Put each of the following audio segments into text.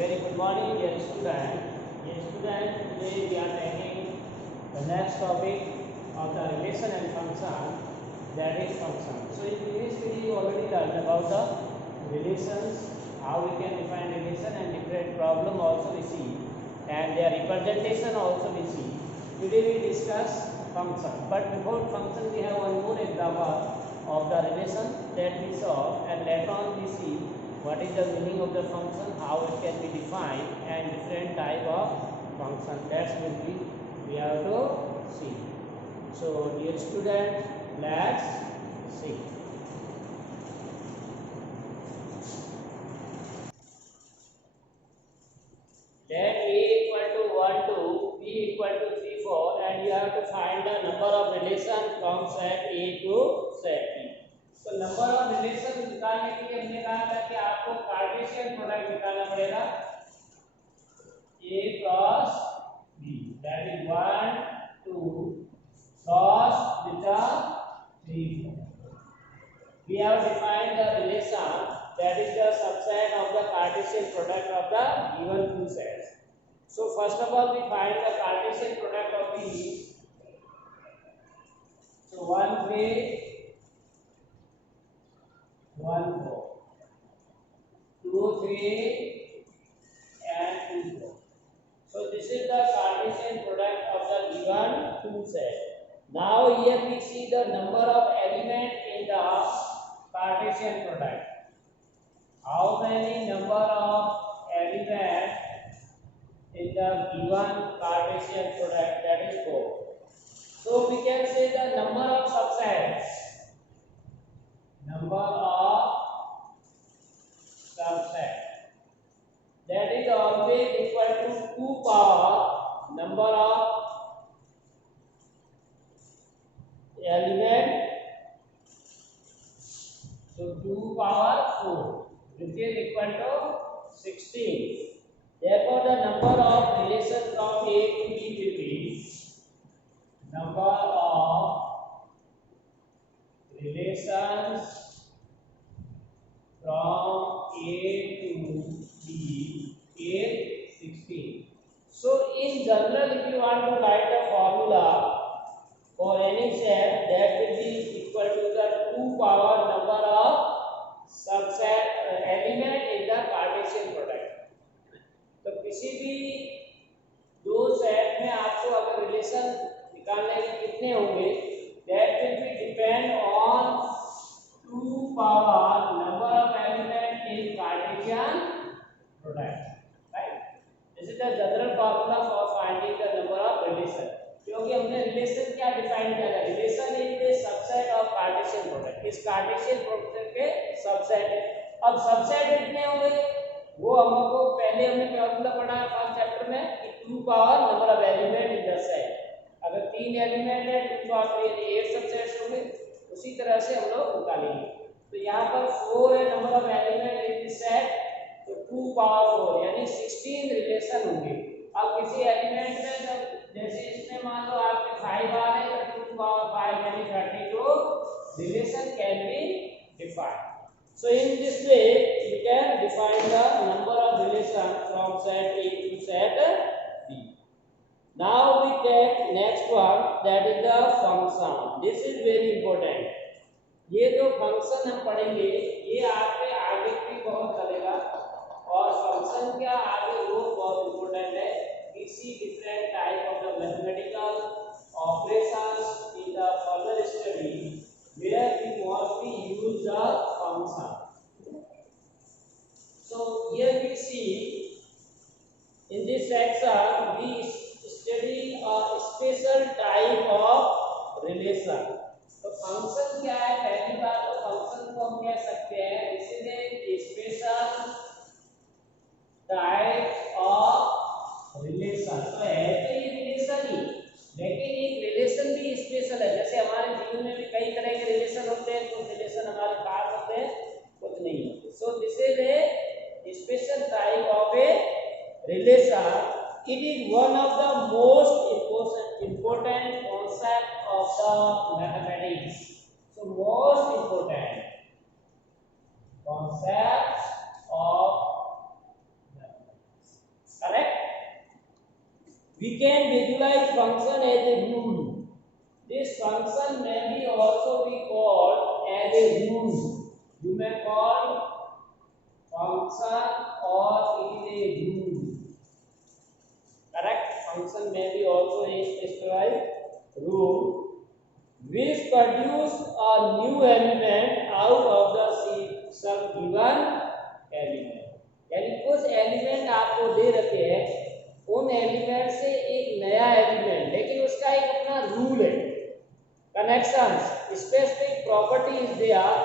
Very good morning, dear student. Dear student, today we are taking the next topic of the relation and function, that is function. So in this video, you already learned about the relations, how we can define relation and different problem also we see, and their representation also we see. Today we discuss function, but before function we have one more example of the relation that we saw, and later on we see what is the meaning of the function, how it can be defined, and different type of function. That's will be we have to see. So dear student, let's see. Let a equal to 1 2, b equal to 3 4, and you have to find the number of relation from set a to set b. तो number of relation निकालने के लिए हमने कहा था कि आपको Cartesian product निकालना पड़ेगा a cross b, that is 1 2 cross beta 3 4. We have defined the relation that is the subset of the Cartesian product of the given two sets. So first of all we find the Cartesian product of these. So 1 3 1 4, 2 3 and 2 4. So this is the Cartesian product of the given two sets. Now here we see the number of elements in the Cartesian product. How many number of elements in the given Cartesian product? That is 4. So we can say the number of subsets. Number of subsets, that is always equal to 2 power number of element, so 2 power 4, which is equal to 16. Therefore the number of relations from a to b will be number of relations from a to b is 16. So in general, if you want to write the formula for any set, that will be equal to the 2 power number of subset element in the Cartesian product. तो किसी भी दो set में आपको अगर relation निकालने के कितने होंगे, that will be depend on 2 power number of element in Cartesian product, right? This is the general formula for finding the number of relation. क्योंकि हमने रिलेशन क्या डिफाइन किया है, relation is the subset of Cartesian product, इस Cartesian product के subset है. अब subset कितने होंगे वो हमको पहले हमने फॉर्मूला पढ़ा है फर्स्ट चैप्टर में कि 2 power number of element in the set. अगर 3 एलिमेंट है 2 पावर 3 8 सबसेट्स होंगे. उसी तरह से हम लोग निकालेंगे. तो यहाँ पर 4 है number of element in the set, तो 2 पावर 4 यानी 16 रिलेशन होंगे. अब किसी एलिमेंट में जब जैसे इसमें मान लो आपके 5 आ रहे हैं तो 2 पावर 5 यानी 32 relation can be defined. So in this way you can define the number of relation from set A to set B. Now we take next one, that is the function. This is very important. ये जो function हम पढ़ेंगे ये आपके आगे भी बहुत चलेगा, और फंक्शन क्या आगे वो बहुत इम्पोर्टेंट है. किसी different type of the mathematical operations in the further study where we mostly use the function. So here we see in this section we study a special type of relation. तो function क्या है, पहली बात तो function को हम कह सकते हैं this is a special type of relation. तो है तो ये रिलेशन ही, लेकिन एक रिलेशन भी स्पेशल है. जैसे हमारे जीवन में भी कई तरह के रिलेशन होते हैं, कुछ रिलेशन हमारे खास होते हैं, कुछ नहीं होते. So this is a special type of a relation. It is one of the most important concept of the mathematics. So most important concepts of We can visualize function as a rule. This function may be also be called as a rule. You may call function or it is a rule. Correct? Function may be also a specialized rule which produce a new element out of the some given element. यानी कुछ element आपको दे रखे हैं, उन element से एक नया element, लेकिन उसका एक अपना रूल है, connections, specific property is there,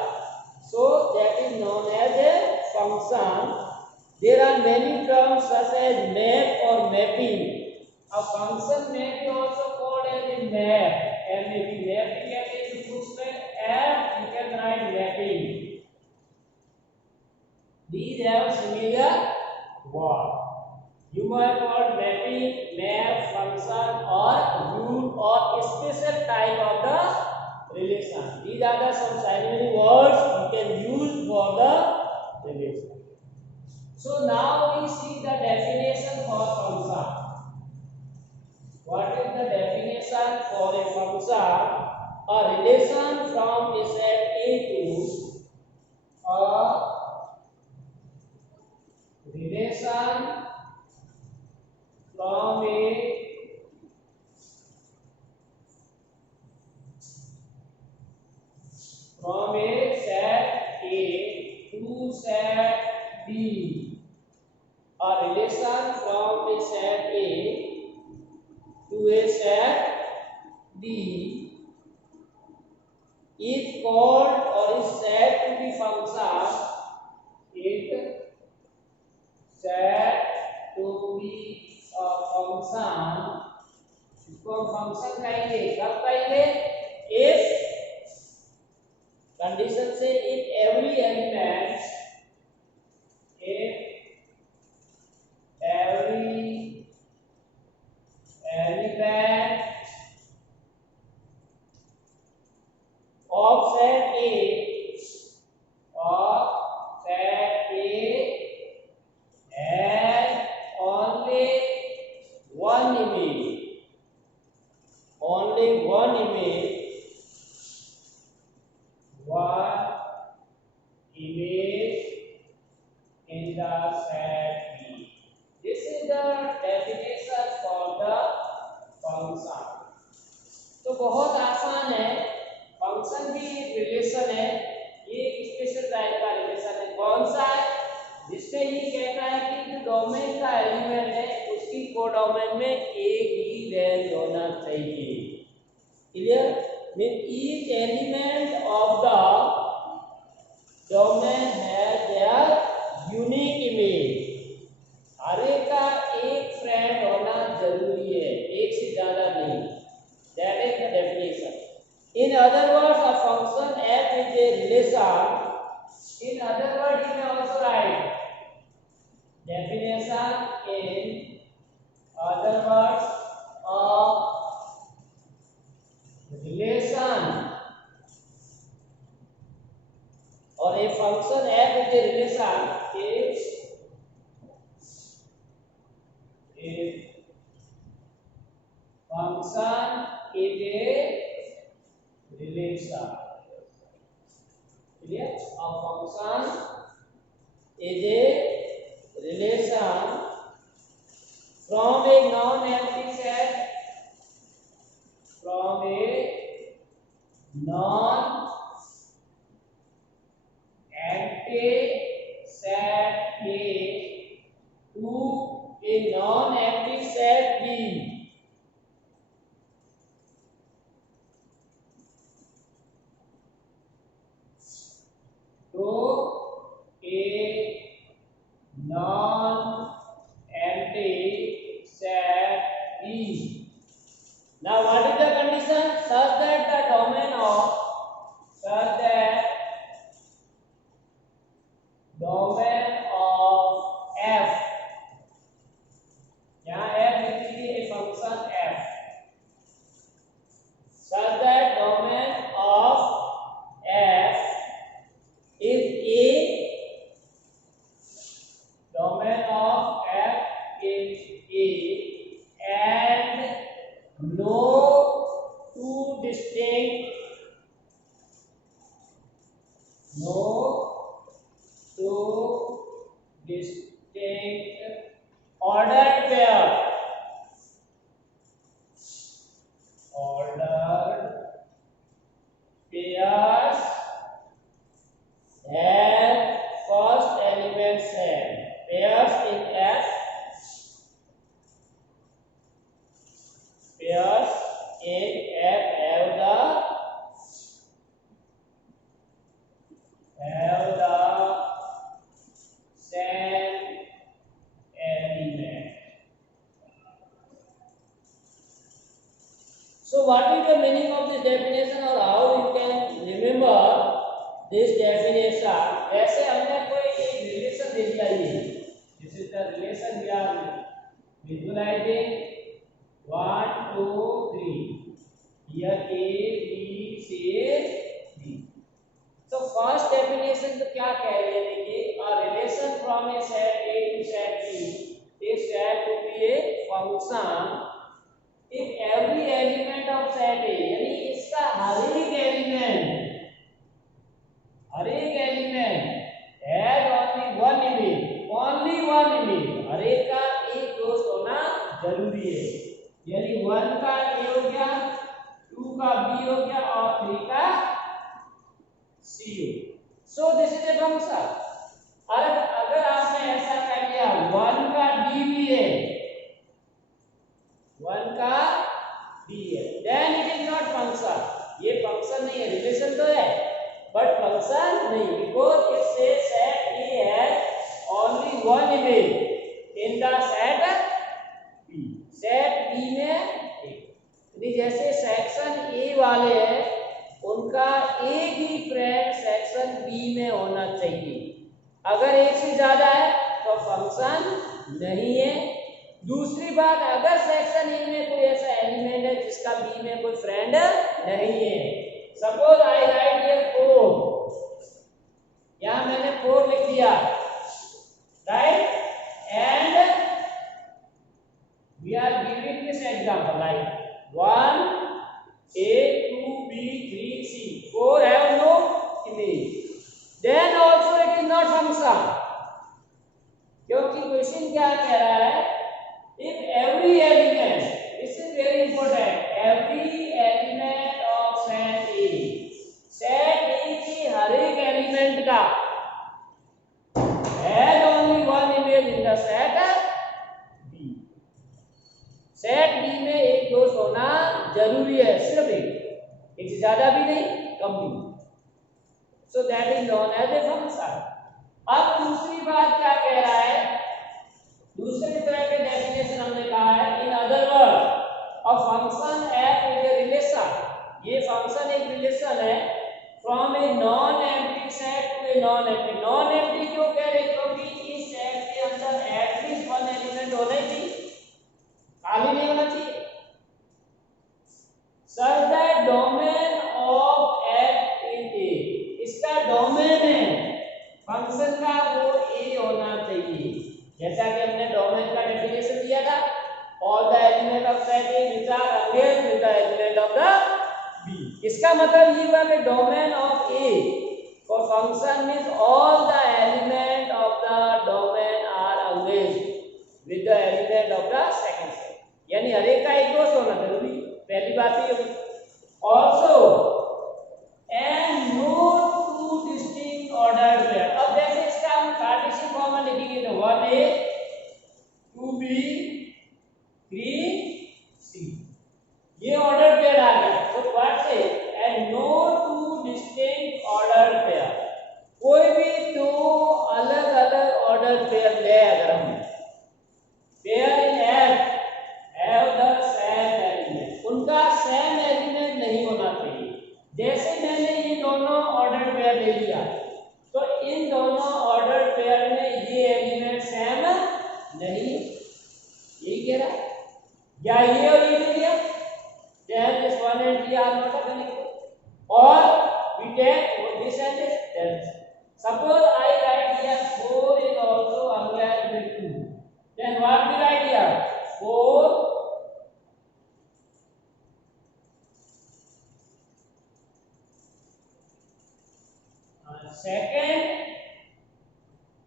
so that is known as a function. There are many terms such as map or mapping. A function may be also called as a map. MAP, mapping कहते हैं, कुछ में f you can write mapping. These have similar word. You might call mapping, map, function or rule or special type of the relation. These are the some synonym words you can use for the relation. So now we see the definition for function. What is the definition for a function? A relation from a set A to a relation from a set A to set B. A relation from a set A to a set B is called or is said to be function. It said to be a function. इसको हम function कहेंगे, कब कहेंगे? If condition से if every element of set A has only one image, one image in the set B. This is the definition for the function. तो बहुत आसान है, फंक्शन भी एक रिलेशन है, ये एक स्पेशल टाइप का रिलेशन है। कौन सा है? जिसमें ये कहता है कि जो डोमेन का एलिमेंट है उसकी कोडोमेन में एक ही वैल्यू होना चाहिए। Clear? Mean each element of the domain has their unique image. हर एक का एक फ्रेंड होना जरूरी है, एक से ज्यादा नहीं। That is the definition. In other words, a function f is a relation. In other words, you may also write definition. In other words, a relation or a function f is a relation if function is a relation. Clear? A function is a relation from a non-empty set, from a non-empty set A to a non-empty set B. To a non-empty set B. Now, what is the condition? Such that the domain of f, यहाँ f लिख लीजिए a function f, such that domain of f is a domain distinct ordered pairs have first element same. Pairs in F, pairs in F have the same element. So what is the meaning of this definition or how you can remember this definition? वैसे हमने कोई एक relation दे दिया ये. This is the relation we are visualizing. 1, 2, 3. Here A, B, C, D. So first definition तो क्या कह रहे हैं देखिए, a relation from a set A to set B is said to be a function if every element of set A, यानी इसका हर एक element has only one image, हर एक का एक दोस्त होना जरूरी है. यानी 1 का A हो गया, 2 का B हो गया और 3 का C हो. So this is a function. अगर आपने ऐसा कर लिया 1 का D भी है, 1 का D है, then it is not function. ये फंक्शन नहीं है, रिलेशन तो है बट फंक्शन नहीं, because it says set A has only one image in the set B. Set B में यानी जैसे सेक्शन A वाले हैं उनका एक ही फ्रेंड सेक्शन B में होना चाहिए. अगर एक से ज्यादा है तो फंक्शन नहीं है. दूसरी बात, अगर सेक्शन A में कोई ऐसा एलिमेंट है जिसका B में कोई फ्रेंड नहीं है, सपोज आई राइट हियर 4, यहां मैंने 4 लिख दिया, right, and we are giving this example like 1 A 2 B 3 C, 4 have no image, then also it is not function. क्योंकि क्वेश्चन क्या कह रहा है, if every element, this is very important, every element of set A की हर एक element का has only one image in the set B. Set B में एक दोस्त होना जरूरी है, सिर्फ एक से ज्यादा भी नहीं, कम भी. So that is known as a function. अब दूसरी बात क्या कह रहा है, दूसरी तरह के डेफिनेशन हमने कहा है, in other word a function F is a relation. ये फंक्शन एक रिलेशन है from a non empty set to a non empty. Non empty क्यों कह रहे, क्योंकि इस सेट के अंदर एटलीस्ट वन एलिमेंट होना ही चाहिए, खाली नहीं होना चाहिए. such that domain of F is A, इसका डोमेन है फंक्शन का वो A होना चाहिए. जैसा कि हमने डोमेन का डेफिनेशन दिया था, all the element of set A which are engaged with the element of the B. इसका मतलब ये हुआ कि domain of A for function means all the element of the domain are engaged with the element of the second set. यानी हर एक का एक दोस्त होना जरूरी, पहली बात ये होगी. Also and no two distinct ordered pair. अब जैसे इसका हम कार्टेशियन फॉर्म में लिखेंगे तो 1A 2B 3C, ये ऑर्डर्ड पेयर आ गया. तो what say, and no two distinct ordered pair. कोई भी दो अलग अलग ऑर्डर्ड पेयर ले, अगर हम pair in F have the same element, उनका सेम एलिमेंट नहीं होना चाहिए. जैसे मैंने ये दोनों ऑर्डर्ड पेयर ले लिया तो इन दोनों ऑर्डर्ड पेयर में ये element same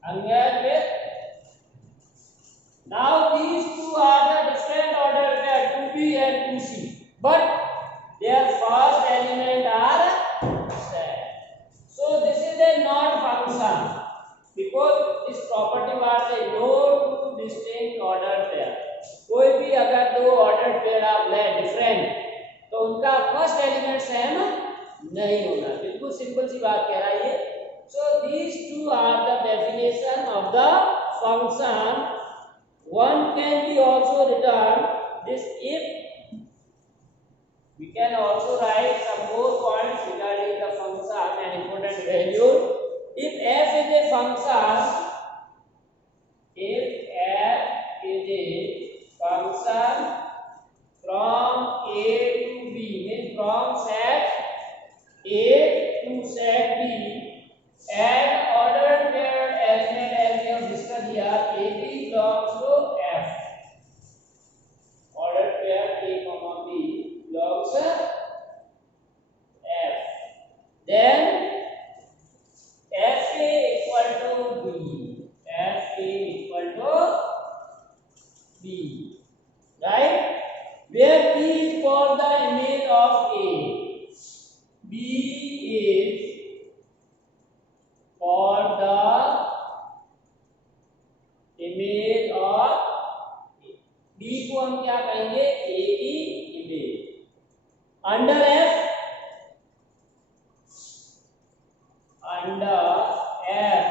Angel with. Now these two are the different order pair 2b and 2c, but their first element are same. So this is a not function because this property was a no two distinct ordered pair. कोई भी अगर दो order pair आप लें different तो उनका first element same नहीं होना, बिल्कुल सिंपल सी बात कह रहा है ये. So these two are the definition of the function. One can be also written this if we can also write some more points regarding the function and important value. If f is a function, if f is a function from a to b, means from set a to set b, and ordered paired element as we have discussed here, AB belongs to F. Ordered pair A comma B belongs to F. Then FA equal to B. FA equal to B. Right? Where B is for the image of A. B is for the image of B को हम क्या कहेंगे A की image. Under F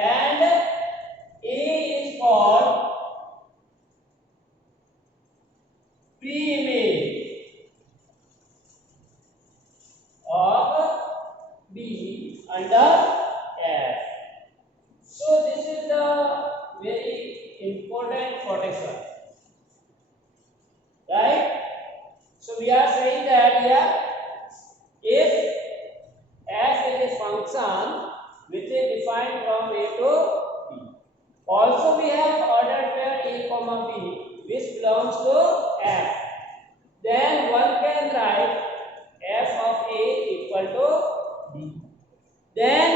and A is for pre-image of B under F. So this is the very important protection, right? So we are saying that here if f is a function which is defined from A to B, also we have ordered pair A comma B which belongs to F, then one can write f of A equal to B. Then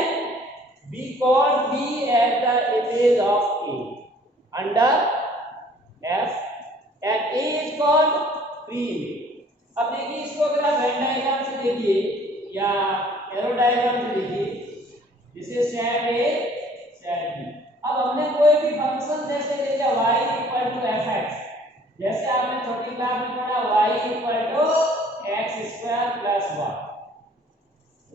we call B as the image of A under F and A is called pre-image. अब देखिए इसको अगर आप Venn diagram से देखिए या arrow diagram से देखिए, जिसे सेट A सेट B. अब हमने कोई भी फंक्शन जैसे ले लिया y इक्वल टू fx, जैसे आपने छोटी क्लास में पढ़ा y equal to x square plus 1,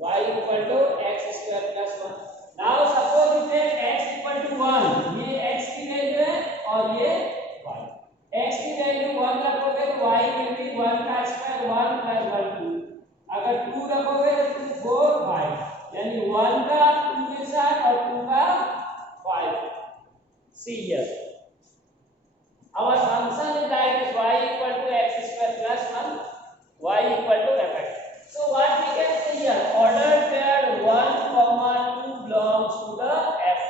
y equal to x square plus 1. Now suppose if x equal to 1, ये x की वैल्यू है और ये y. x की वैल्यू 1 रखोगे तो y विल बी 1 का स्क्वायर 1 प्लस 1 2. अगर 2 रखोगे तो 2 4 5, यानी 1 का 2 के साथ और 2 का 5. See here, our function is like this: y equal to x square plus 1, y equal to fx. So what we can say here, ordered pair 1 comma 2 belongs to the f.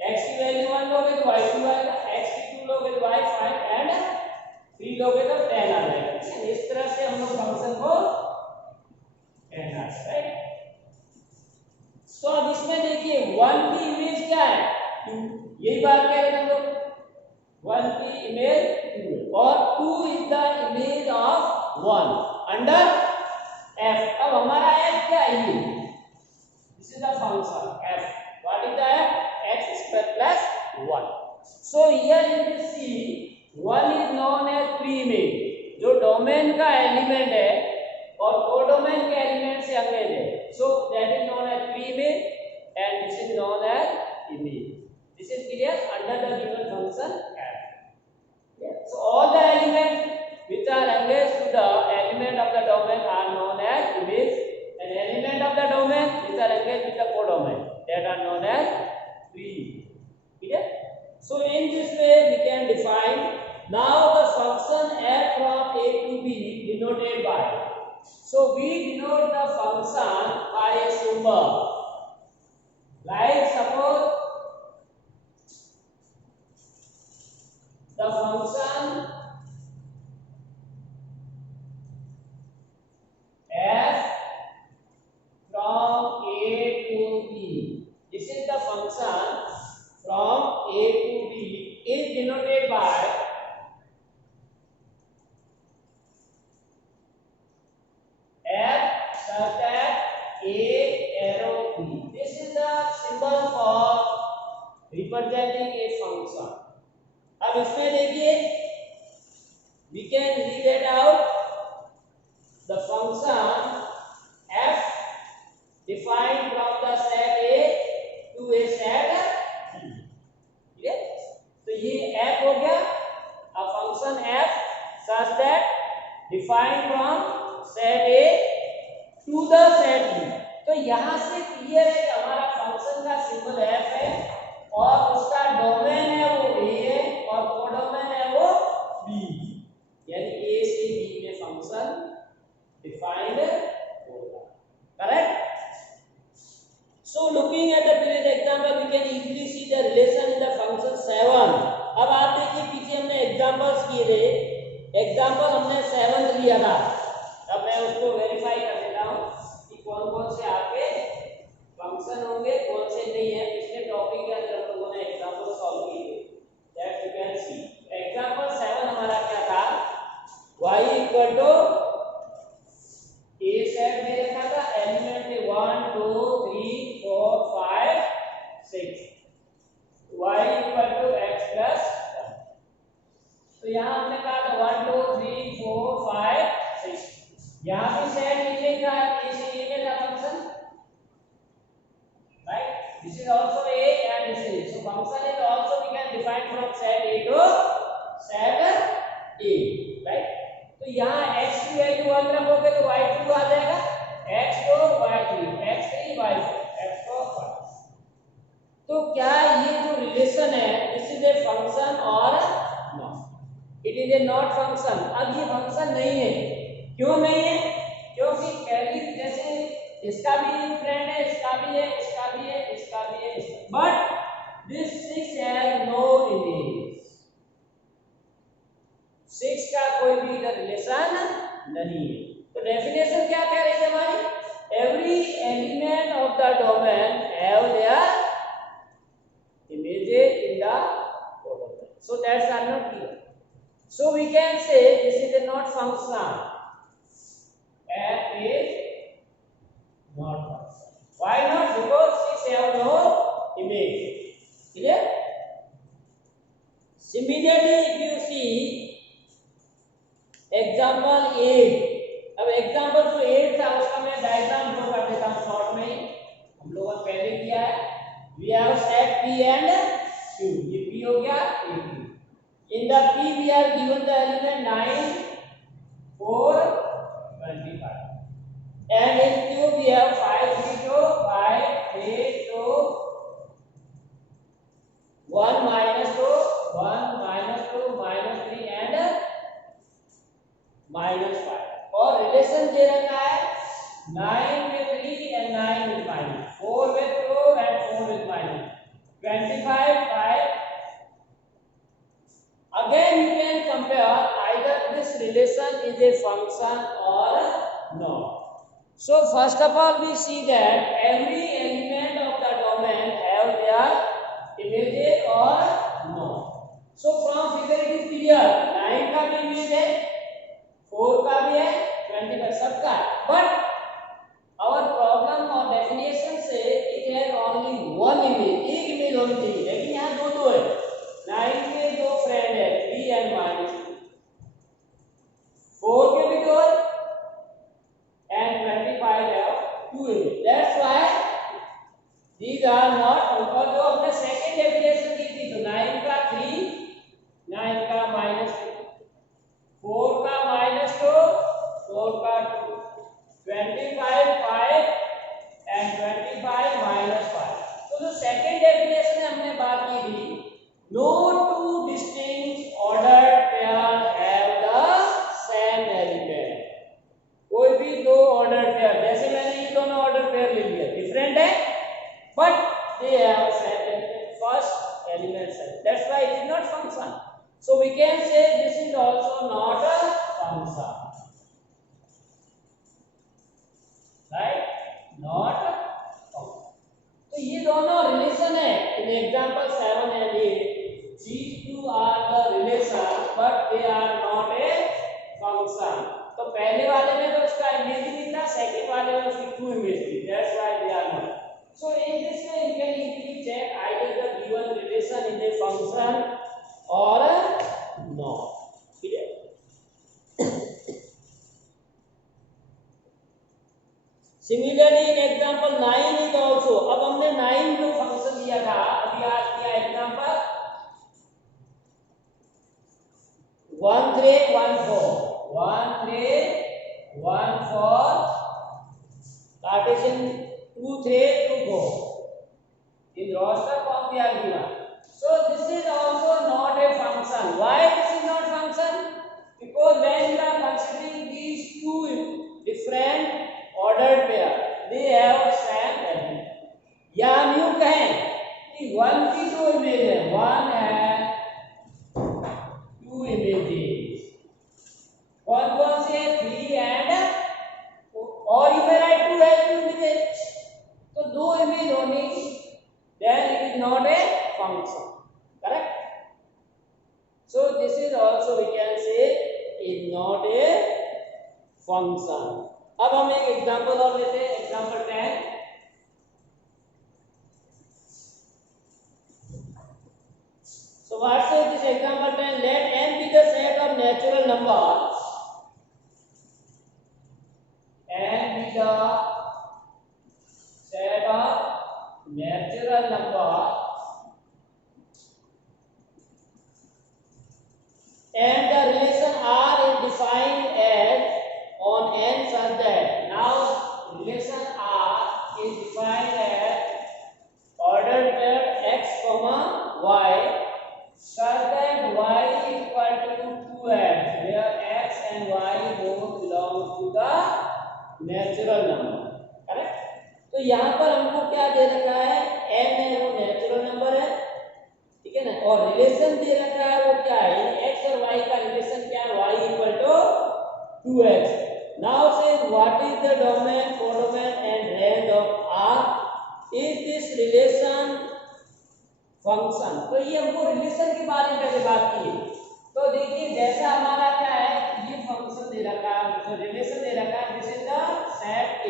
x की value 1 लोगे तो y 2 आएगा, x की 2 लोगे तो y 5 and 3 लोगे तो 10 आ जाएगा. इस तरह से हम लोग फंक्शन को कहना है, राइट. तो अब इसमें देखिए 1 की इमेज क्या है 2, यही बात कह रहे हैं हम लोग. 1 की इमेज 2 और 2 is the image of 1 under f. अब हमारा f क्या है, ये this is the function f. What is the f? x square plus 1. So here you will see 1 is known as pre-image, जो डोमेन का एलिमेंट है और कोडोमेन के एलिमेंट से अंग्रेज है. So that is known as pre-image and this is known as image. This is clear under the given function f. Yeah. So all the elements which are engaged to the element of the domain are known as image, and element of the domain which are engaged with the codomain that are known as pre-image. Okay? So in this way we can define now the function f from A to B denoted by. So we denote the function by a symbol. Like suppose the function f from A to B. This is the function function from A to B is denoted by F such that A arrow B. This is the symbol for representing a function. अब इसमें देखिए, we can read it out. The function f defined from the set A to a set B. ठीक है, तो ये f हो गया. A function f such that defined from set A to the set B. तो यहाँ से clear है कि हमारा फंक्शन का सिंबल f है और उसका डोमेन है वो A है और कोडोमेन है वो B, यानी A से B में फंक्शन डिफाइंड होगा. Correct. So looking at the previous example we can easily see the relation in the function 7. अब आप देखिए, पीछे हमने एग्जांपल्स किए थे. एग्जांपल हमने 7 लिया था. अब मैं उसको वेरीफाई कर देता हूं कि कौन कौन से आपके फंक्शन होंगे, कौन से नहीं है. पिछले टॉपिक के अंदर हम लोगों ने एग्जांपल सॉल्व किए. That you can see. Example 7 हमारा क्या था, y equal to a set दे रखा था, element 1 2 3 4 5 6, y equal to x plus 1. तो यहाँ हमने कहा था 1 2 3 4 5 6. यहाँ भी सेट नीचे का ए से ए में था function, right? This is also a and this is so function is also we can define from set A to set A, right? तो यहाँ x की वैल्यू 1 रखोगे तो y2 आ जाएगा, x2 y3 x3 y4 x4 y. तो क्या ये जो रिलेशन है दिस इज ए फंक्शन और not? It is a not function. अब ये फंक्शन नहीं है. क्यों नहीं है? क्योंकि पहली जैसे इसका भी फ्रेंड है, इसका भी है, इसका भी है, इसका भी है, but this 6 has no image. 6 का कोई भी इधर रिलेशन नहीं है. तो डेफिनेशन क्या कह रही है हमारी? Every element of the domain have their images in the domain. So that's are not clear. So we can say this is a not function. F is not function. Why not? Because 6 have no image. Clear? Similarly, if you see example 8. अब example जो 8 था उसका मैं diagram draw कर देता हूं short में ही. हम लोगों ने पहले किया है. We have set P and Q. ये P हो गया, ये Q. In the P we are given the element 9 4 25. And in Q we have 5 3 2 5 8 2 1 minus 2 1 minus 2 minus 3 and minus 5. और रिलेशन दे रखा है 9 with 3 and 9 with minus, 4 with 2 and 4 with minus, 25 5. Again you can compare either this relation is a function or not. So first of all we see that every element of the domain have their images or not. So from figure it is clear 9 का भी image है, 4 का भी है, 25 सबका है. But our problem और definition से it has only one image, एक image होनी चाहिए. लेकिन यहाँ दो है. 9 के दो फ्रेंड है 3 and -2, 4 के भी दो है and 25 have 2 image. That's why these are not. और जो हमने सेकंड डेफिनेशन दी थी तो 9 का 3, 9 का -2, 4 का -2, 4 का 2, 25 5 and 25 -5. तो जो सेकंड डेफिनेशन है हमने बात की थी, no two distinct ordered pair have the same element. कोई भी दो ऑर्डर पेयर, जैसे मैंने ये दोनों ऑर्डर पेयर ले लिया, डिफरेंट है but they have same element, first element set. That's why it is not function. So we can say this is also not a function. Right? Not a function. तो ये दोनों relation है function or not. ठीक है. Similarly, in example 9 is also. अब हमने 9 जो function दिया था, अभी आज किया example 1 3 1 4 1 3 1 4 Cartesian 2 3 2 4 in roster form we are given. So this is also not a function. Why this is not function? Because when you are considering these two different ordered pair, they have same value. या हम यूं कहें कि 1 की जो image है 1 है 2 images, कौन कौन से 3 एंड और यू मे राइट 2 है 2 इमेजेस, तो दो इमेज होनी, then it is not a function. Correct? So this is also we can say is not a function. अब हम एक एग्जांपल और लेते हैं, example 10. So what says this example 10? Let n be the set of natural numbers. N be the set of natural numbers and the relation R is defined as on n such that, now relation R is defined as ordered pair x comma y such that y is equal to 2x, where x and y both belong to the natural number. Correct? तो यहाँ पर हमको क्या दे रखा है, n है वो natural number है, ठीक है ना, और रिलेशन दे रखा है वो क्या है, x और y का रिलेशन क्या है, y equal to 2x. Now say what is the domain, codomain and range of R? Is this relation function? तो ये हमको रिलेशन के बारे में पहले बात की है. तो देखिए जैसा हमारा क्या है, ये फंक्शन दे रखा है, तो रिलेशन दे रखा है, this is the set A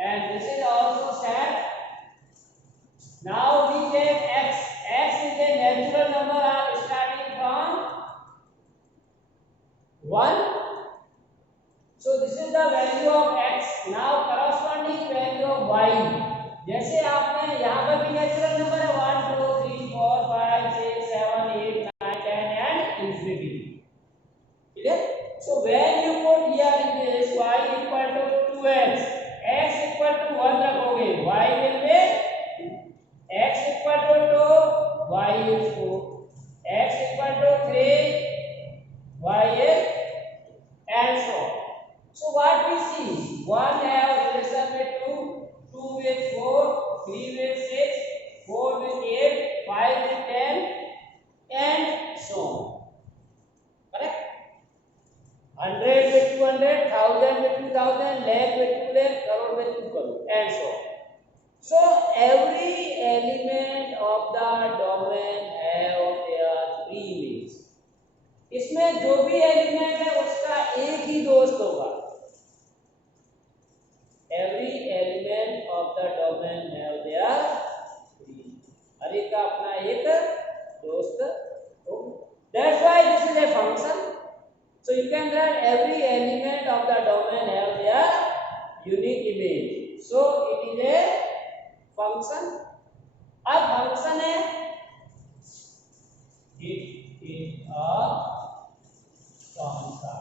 and this is also set. Now we take x. X is a natural number are starting from 1. So this is the value of x. Now corresponding value of y. जैसे आपने यहाँ पर भी natural number है 1 2 3 4 5 6 7 8 9 10 and infinity. ठीक है? So when you put here in this y equal to 2x, x equal to 1 रखोगे, y will be x equal to 2, y is 2, x equal to 3, y is, and so on. So what we see, 1 have relation with 2, 2 with 4, 3 with 6, 4 with 8, 5 with 10 and so on. Correct? 100 with 200, 1000 with 2000, lakh with 2 lakh, crore with 2 crore and so on. So every element of the domain have their pre-image. इसमें जो भी element है उसका एक ही दोस्त होगा. Every element of the domain have their pre-image. हर एक का अपना एक दोस्त होगा. That's why this is a function. So you can write every element of the domain have their unique image. So it is a function. अब function है, it is a function.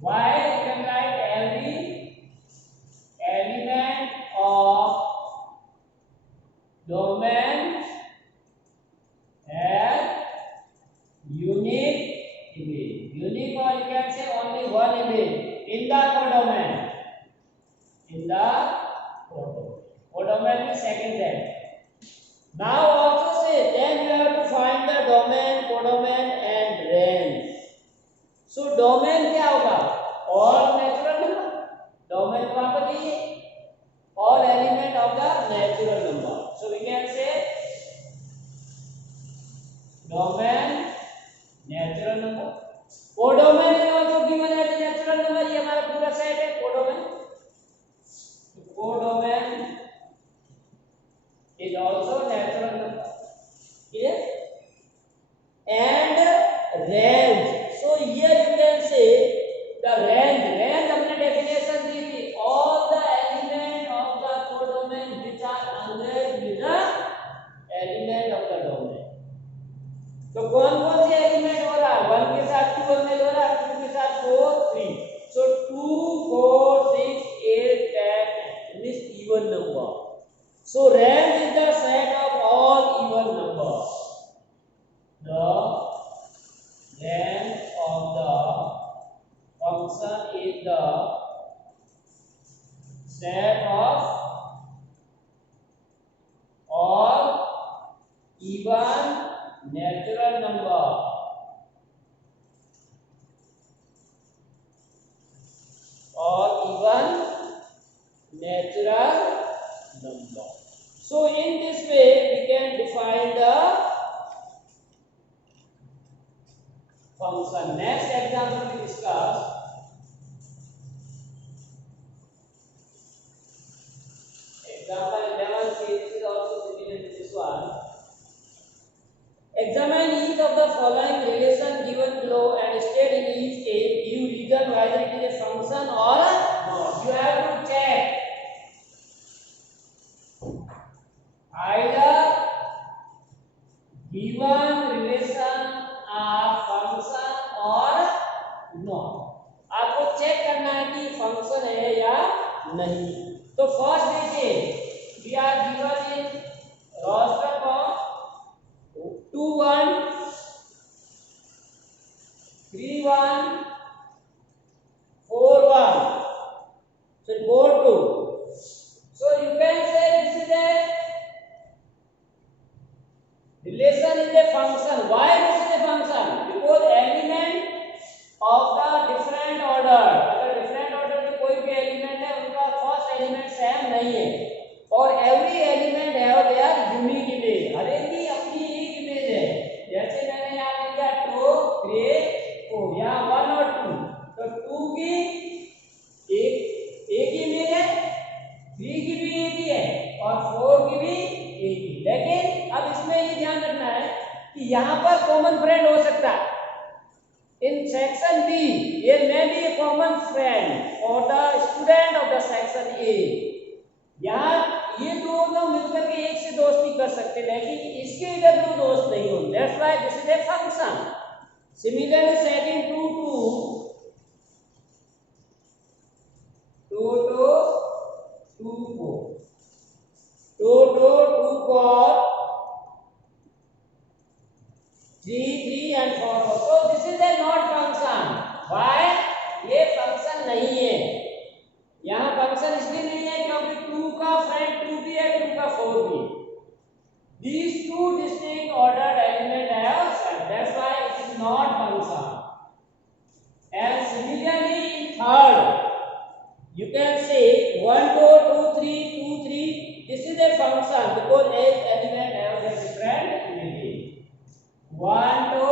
Why you can write every element of domain has unique image. Unique, or you can say only one image in the codomain. In the codomain. Codomain means second set. Now also say then you have to find the domain, codomain and range. So domain क्या होगा? All natural number. Domain वहाँ पर ये all element of the natural number. So we can say domain natural number. Codomain is also given as a natural number. ये हमारा पूरा set है. Element of the domain. तो कौन कौन से एलिमेंट हो रहा है? 1 के साथ 2 हमने जोड़ा, 2 के साथ 4 3, so 2 4 6 8 10 is even number. So range is the set of all even numbers. The range of the function is the set of all even natural number. All even natural number. So in this way we can define the function. Next example we discuss. Example 11, see, this is also similar to this one. Examine each of the following relation given below and state in each case, give reason whether it is a function or not. You have to check either given relation are function or not. आपको check करना है कि function है या नहीं। तो first देखिए, we are given in roster form 2 1 3 1 4 1, so 4 2. So you can say this is a relation is a function. Why this is a function? Because element of the different order, अगर different order के कोई भी element है उनका first element same नहीं है, और every element have their unique image, हर एक की अपनी एक इमेज है। जैसे मैंने यहाँ लिखा 2 3 4, यहाँ 1 और 2, तो 2 की एक इमेज है, 3 की भी एक ही है और 4 की भी एक ही। लेकिन अब इसमें ये ध्यान रखना है कि यहाँ पर कॉमन फ्रेंड हो सकता है। In section B, there may be a common friend for the student of the section A. यहाँ ये दोनों मिलकर के एक से दोस्ती कर सकते हैं, लेकिन इसके इधर दो दोस्त नहीं होंगे। That's why this is a function. Similarly, setting 2 to 2 4, 2 4 3 3 and 4 4. So this is a not function. Why? ये फंक्शन नहीं है। यहाँ फंक्शन इसलिए नहीं है क्योंकि 2 का फ्रेंड 2 भी है, 2 का 4 भी। These two distinct ordered element have set. That's why it is not function. And similarly in third, you can say 1 2 2 3 2 3. This is a function because each element have a different images. 1 2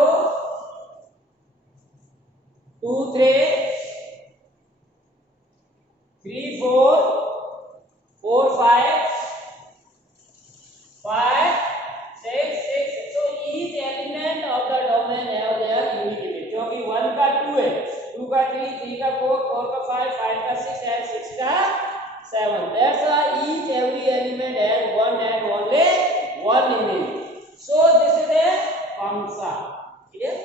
2 3 3 4 4 5 5 6 6. So each element of the domain have their unique image. क्योंकि 1 का 2 है, 2 का 3 3 का 4 4 का 5 5 का 6 and 6 का 7. That's why each every element has one and only one image. So this is a function. Clear?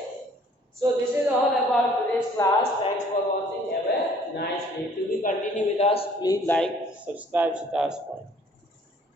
So this is all about today's class. Thanks for watching. Have a nice day. To be continue with us, please like, subscribe, Sitar's Point.